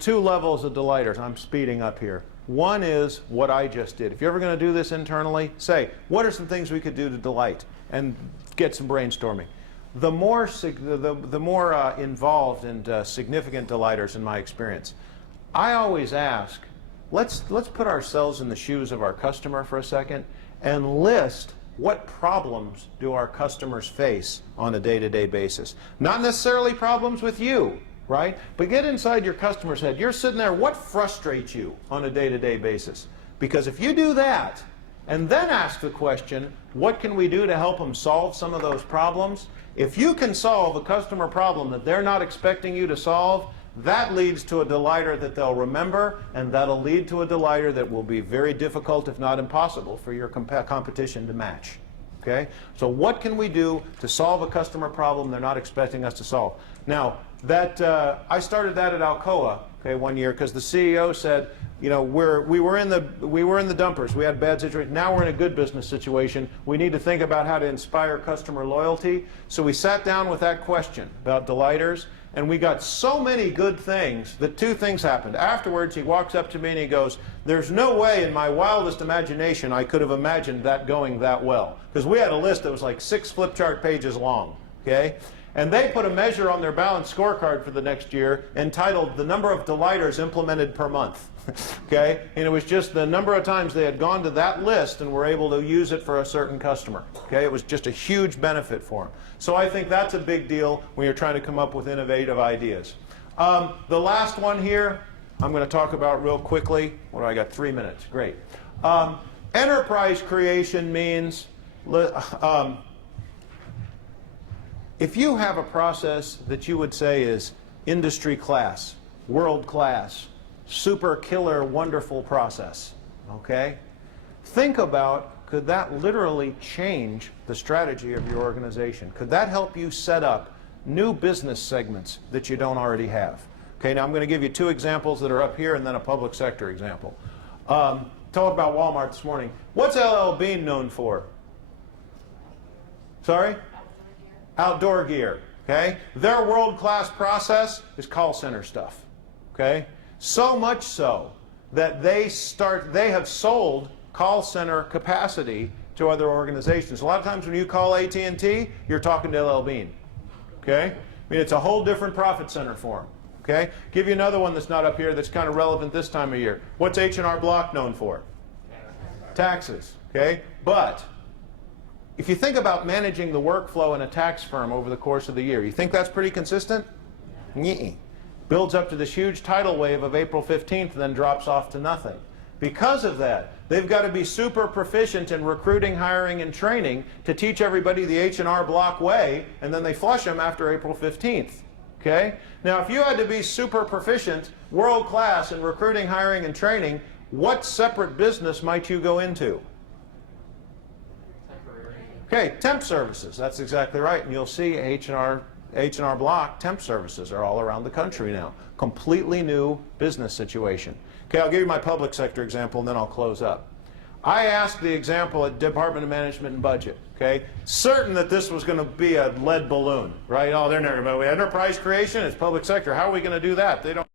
two levels of delighters. I'm speeding up here. One is what I just did. If you're ever going to do this internally, say, what are some things we could do to delight? And get some brainstorming. The more involved and significant delighters in my experience, I always ask, let's put ourselves in the shoes of our customer for a second and list what problems do our customers face on a day-to-day basis. Not necessarily problems with you, right? But get inside your customer's head. You're sitting there, what frustrates you on a day-to-day basis? Because if you do that, and then ask the question, what can we do to help them solve some of those problems? If you can solve a customer problem that they're not expecting you to solve, that leads to a delighter that they'll remember, and that'll lead to a delighter that will be very difficult, if not impossible, for your competition to match. Okay? So what can we do to solve a customer problem they're not expecting us to solve? Now, I started that at Alcoa, okay, one year, because the CEO said, you know, we were in the dumpers. We had a bad situation. Now we're in a good business situation. We need to think about how to inspire customer loyalty. So we sat down with that question about delighters, and we got so many good things that two things happened. Afterwards, he walks up to me and he goes, there's no way in my wildest imagination I could have imagined that going that well. Because we had a list that was like 6 flip chart pages long, okay? And they put a measure on their balanced scorecard for the next year entitled the number of delighters implemented per month. Okay? And it was just the number of times they had gone to that list and were able to use it for a certain customer. Okay? It was just a huge benefit for them. So I think that's a big deal when you're trying to come up with innovative ideas. The last one here, I'm going to talk about real quickly. What do I got? 3 minutes. Great. Enterprise creation means if you have a process that you would say is industry class, world class, super killer, wonderful process, okay? Think about, could that literally change the strategy of your organization? Could that help you set up new business segments that you don't already have? Okay, now I'm going to give you 2 examples that are up here and then a public sector example. Talked about Walmart this morning. What's LL Bean known for? Sorry? Outdoor gear, okay? Their world-class process is call center stuff, okay? So much so that they have sold call center capacity to other organizations. A lot of times when you call AT&T, you're talking to LL Bean, okay? I mean, it's a whole different profit center for them, okay? Give you another one that's not up here that's kind of relevant this time of year. What's H&R Block known for? Taxes, okay? But if you think about managing the workflow in a tax firm over the course of the year, you think that's pretty consistent? Nyeh. Builds up to this huge tidal wave of April 15th and then drops off to nothing. Because of that, they've got to be super proficient in recruiting, hiring, and training to teach everybody the H&R Block way, and then they flush them after April 15th. Okay? Now, if you had to be super proficient, world class in recruiting, hiring, and training, what separate business might you go into? Okay, temp services. That's exactly right. And you'll see H&R Block temp services are all around the country now. Completely new business situation. Okay, I'll give you my public sector example and then I'll close up. I asked the example at Department of Management and Budget. Okay, certain that this was going to be a lead balloon, right? Oh, they're never going to enterprise creation. It's public sector. How are we going to do that? They don't.